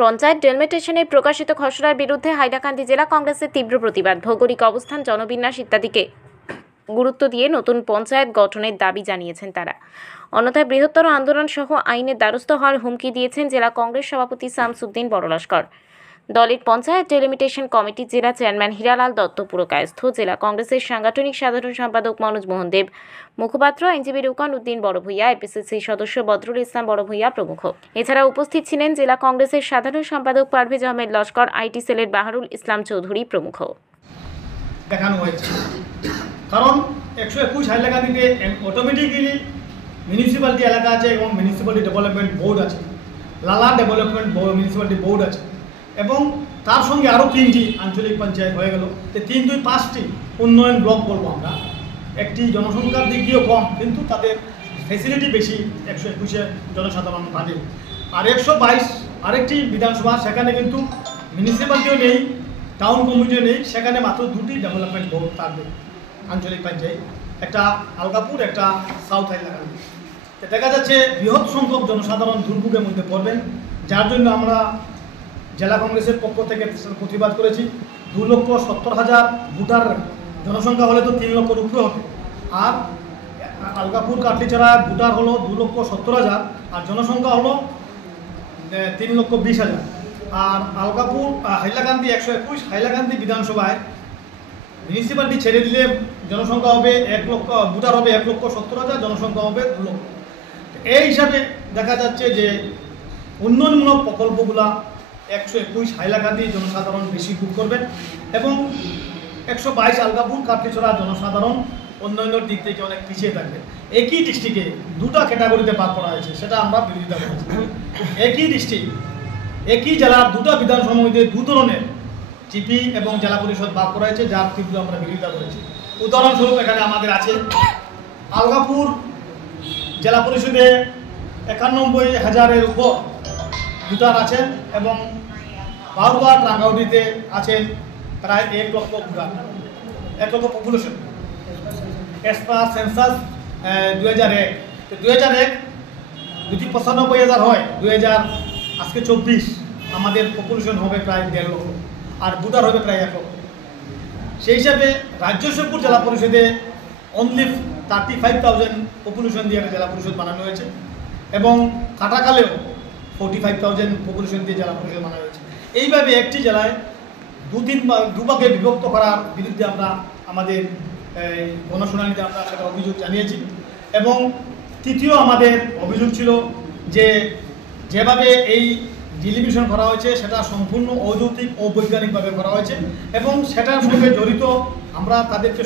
পঞ্চায়েত ডেলিমিটেশনের প্রকাশিত খসড়ার বিরুদ্ধে হাইলাকান্দি জেলা কংগ্রেসের তীব্র প্রতিবাদ। ভৌগোলিক অবস্থান, জনবিন্যাস ইত্যাদিকে গুরুত্ব দিয়ে নতুন পঞ্চায়েত গঠনের দাবি জানিয়েছেন তারা। অন্যথায় বৃহত্তর আন্দোলন সহ আইনের দ্বারস্থ হওয়ার হুমকি দিয়েছেন জেলা কংগ্রেস সভাপতি শামসুদ্দিন বড়লস্কর। দলের পঞ্চায়েত ডেলিমিটেশন কমিটির জেলা চেয়ারম্যান হীরালাল দত্ত পুরকায়স্থ, জেলা কংগ্রেসের সাংগঠনিক সাধারণ সম্পাদক মনোজ মোহন দেব, মুখপাত্র আইনজীবী রুকন উদ্দিন বড়ভূঁইয়া, এপিসিসি সদস্য বদরুল ইসলাম বড়ভূঁইয়া প্রমুখ। এছাড়া উপস্থিত ছিলেন জেলা কংগ্রেসের সাধারণ সম্পাদক পারভেজ আহমেদ লস্কর, আইটি সেলের বাহারুল ইসলাম চৌধুরী প্রমুখ। দেখানো হয়েছে কারণ 121 হাইলাকান্দিতে অটোমেটিক্যালি মিউনিসিপ্যালিটি এলাকা আছে এবং মিউনিসিপ্যালিটি ডেভেলপমেন্ট বোর্ড আছে, লালা ডেভেলপমেন্ট মিউনিসিপ্যালিটি বোর্ড আছে এবং তার সঙ্গে আরও 3টি আঞ্চলিক পঞ্চায়েত হয়ে গেল। তো 5টি উন্নয়ন ব্লক বলবো আমরা। একটি জনসংখ্যার দিক দিয়েও কম, কিন্তু তাদের ফেসিলিটি বেশি 121 জনসাধারণ পাবে। আর 122 আরেকটি বিধানসভা, সেখানে কিন্তু মিউনিসিপ্যালিটিও নেই, টাউন কমিটিও নেই, সেখানে মাত্র 2টি ডেভেলপমেন্ট বোর্ড থাকবে আঞ্চলিক পঞ্চায়েত, একটা আলগাপুর, একটা সাউথ হাইলাকান্দি। দেখা যাচ্ছে বৃহৎ সংখ্যক জনসাধারণ দুর্ভোগের মধ্যে পড়বেন, যার জন্য আমরা জেলা কংগ্রেসের পক্ষ থেকে প্রতিবাদ করেছি। 2,70,000 ভোটার জনসংখ্যা হলে তো 3 লক্ষের উপরে হবে, আর আলগাপুর কাটলিছড়া ভোটার হলো 2,70,000 আর জনসংখ্যা হলো 3,20,000। আর আলগাপুর হাইলাকান্দি 121 হাইলাকান্দি বিধানসভায় মিউনিসিপ্যালিটি ছেড়ে দিলে জনসংখ্যা হবে 1 লক্ষ, ভোটার হবে 1,70,000, জনসংখ্যা হবে 2 লক্ষ। এই হিসাবে দেখা যাচ্ছে যে উন্নয়নমূলক প্রকল্পগুলা 121 হাইলাকান্দি জনসাধারণ বেশি ভোগ করবেন এবং 122 আলগাপুর কাটলিছড়া জনসাধারণ উন্নয়নের দিক থেকে অনেক পিছিয়ে থাকবে। একই ডিস্ট্রিক্টে 2টা ক্যাটাগরিতে ভাগ করা হয়েছে, সেটা আমরা বিরোধিতা করেছি। একই ডিস্ট্রিক্ট, একই জেলার 2টা বিধানসভার মধ্যে 2 ধরনের জিপি এবং জেলা পরিষদ ভাগ করা হয়েছে, যার তীব্র আমরা বিরোধিতা করেছি। উদাহরণস্বরূপ এখানে আমাদের আছে আলগাপুর জেলা পরিষদে 91,000-এর উপর ভোটার আছেন এবং বারবার রাঙ্গাউটিতে আছেন প্রায় 1 লক্ষ ভোটার, 1 লক্ষ পপুলেশন এস পার সেন্সাস 2001। তো 2001 যদি 95,000 হয়, 2000 আজকে 24, আমাদের পপুলেশন হবে প্রায় 1.5 লক্ষ আর ভোটার হবে প্রায় 1 লক্ষ। সেই হিসাবে রাজ্যসপুর জেলা পরিষদে অনলি 35,000 পপুলেশন দিয়ে একটা জেলা পরিষদ বানানো হয়েছে এবং কাটাকালেও 45,000 পপুলেশন দিয়ে জেলা পরিষদ বানানো হয়েছে। এইভাবে একটি জেলায় 2 ভাগে বিভক্ত করার বিরুদ্ধে আমরা আমাদের গণশুনানিতে আমরা সেটা অভিযোগ জানিয়েছি। এবং তৃতীয় আমাদের অভিযোগ ছিল যে যেভাবে এই ডিলিমিটেশন করা হয়েছে সেটা সম্পূর্ণ অযৌক্তিক, অবৈজ্ঞানিকভাবে করা হয়েছে এবং সেটার সঙ্গে জড়িত আমরা তাদেরকে